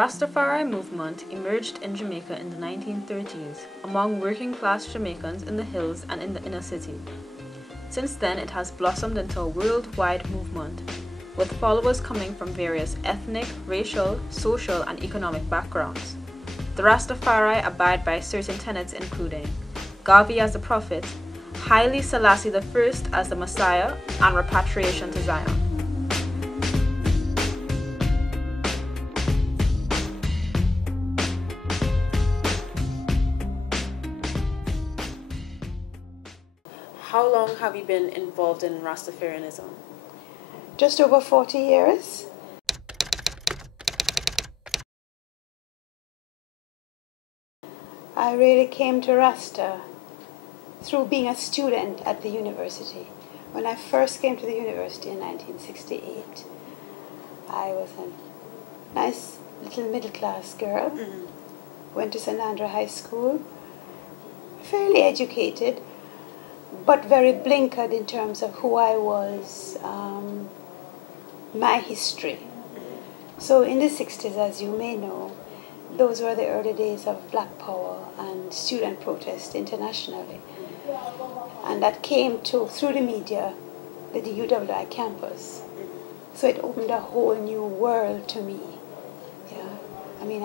Rastafari movement emerged in Jamaica in the 1930s among working-class Jamaicans in the hills and in the inner city. Since then, it has blossomed into a worldwide movement, with followers coming from various ethnic, racial, social, and economic backgrounds. The Rastafari abide by certain tenets including Garvey as the Prophet, Haile Selassie I as the Messiah, and repatriation to Zion. How long have you been involved in Rastafarianism? Just over 40 years. I really came to Rasta through being a student at the university. When I first came to the university in 1968, I was a nice little middle-class girl, went to St. Andrew High School, fairly educated, but very blinkered in terms of who I was, my history. So in the 60s, as you may know, those were the early days of Black Power and student protest internationally. And that came through the media, the UWI campus. So it opened a whole new world to me. Yeah, I mean,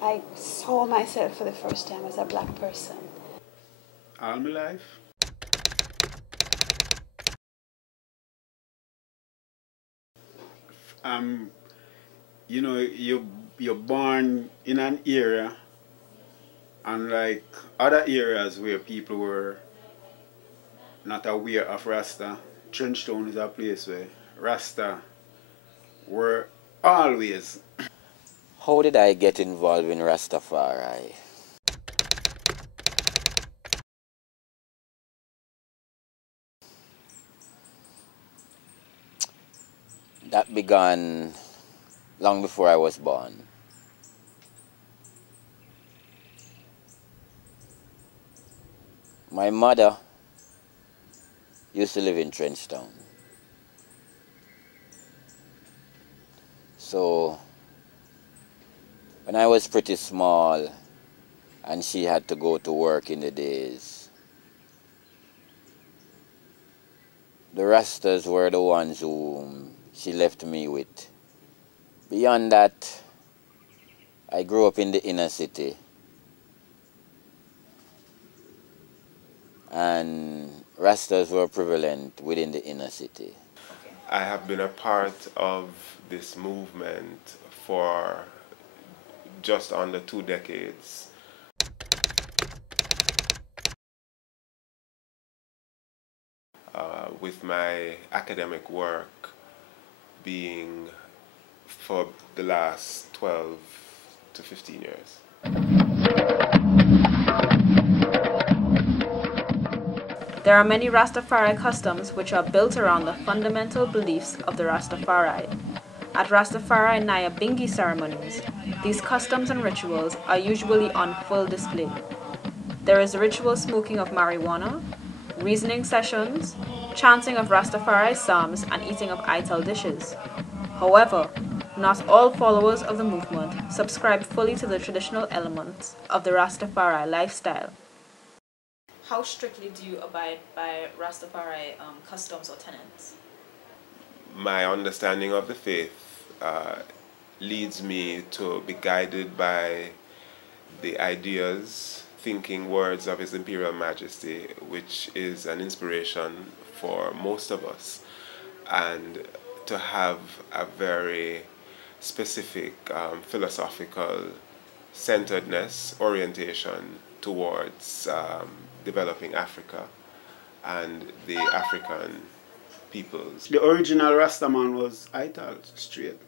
I saw myself for the first time as a black person. All my life. You know, you're born in an area, unlike other areas where people were not aware of Rasta. Trenchtown is a place where Rasta were always. How did I get involved in Rastafari? That began long before I was born. My mother used to live in Trenchtown. So when I was pretty small and she had to go to work in the days, the Rastas were the ones whom she left me with. Beyond that, I grew up in the inner city. And Rastas were prevalent within the inner city. I have been a part of this movement for just under 2 decades. With my academic work being for the last 12 to 15 years. There are many Rastafari customs which are built around the fundamental beliefs of the Rastafari. At Rastafari Nyabingi ceremonies, these customs and rituals are usually on full display. There is ritual smoking of marijuana, reasoning sessions, chanting of Rastafari psalms, and eating of ital dishes. However, not all followers of the movement subscribe fully to the traditional elements of the Rastafari lifestyle. How strictly do you abide by Rastafari customs or tenets? My understanding of the faith leads me to be guided by the ideas, thinking words of His Imperial Majesty, which is an inspiration for most of us, and to have a very specific philosophical centeredness, orientation towards developing Africa and the African peoples. The original Rastaman was ital straight.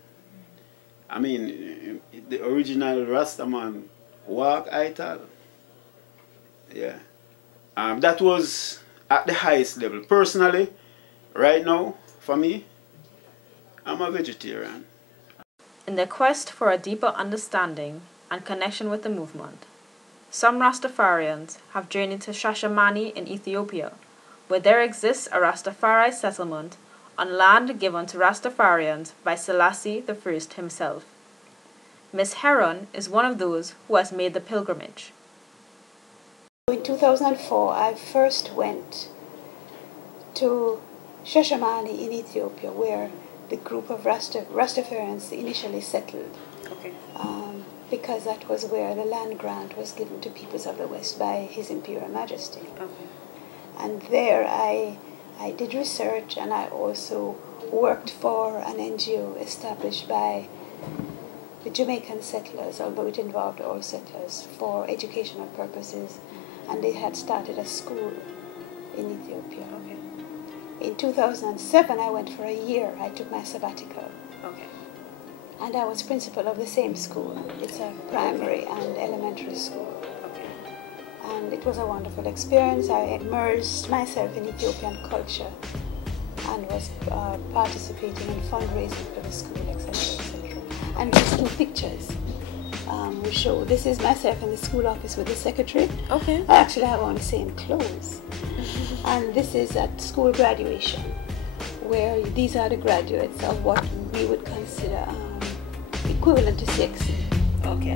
I mean, the original Rastaman walk ital. Yeah. That was at the highest level. Personally, right now, for me, I'm a vegetarian. In their quest for a deeper understanding and connection with the movement, some Rastafarians have journeyed to Shashamani in Ethiopia, where there exists a Rastafari settlement on land given to Rastafarians by Selassie I himself. Miss Heron is one of those who has made the pilgrimage. In 2004, I first went to Shashamane in Ethiopia, where the group of Rastafarians initially settled. Okay. Because that was where the land grant was given to peoples of the West by His Imperial Majesty. Okay. And there I did research, and I also worked for an NGO established by the Jamaican settlers, although it involved all settlers, for educational purposes. And they had started a school in Ethiopia. Okay. In 2007, I went for a year. I took my sabbatical. Okay. And I was principal of the same school. It's a primary and elementary school. Okay. And it was a wonderful experience. I immersed myself in Ethiopian culture and was participating in fundraising for the school, etc., etc. And these two pictures we show. This is myself in the school office with the secretary. Okay. I actually have on the same clothes. And this is at school graduation, where these are the graduates of what we would consider equivalent to 6. Okay.